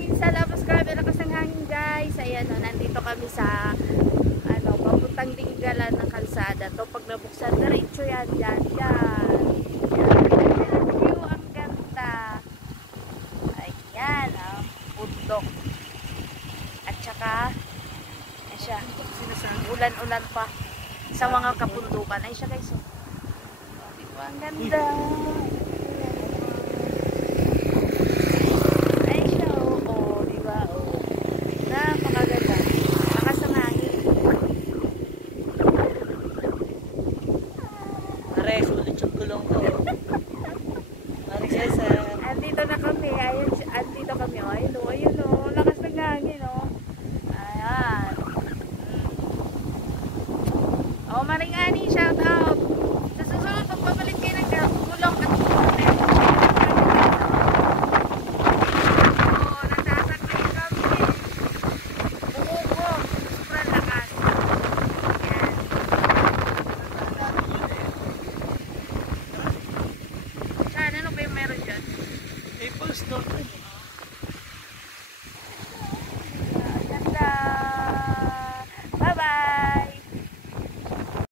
hangin sa labas. Grabe lakas ng hangin guys. Ayan o, nandito kami sa papuntang Dinggalan ng kalsada. To pag nabuksan, diretso yan. Yan. View, ang ganda. Ayan ang bundok. At saka, ayan siya. Ulan-ulan pa sa mga kabundukan. Ay siya guys. Oh, di ba? Ang ganda.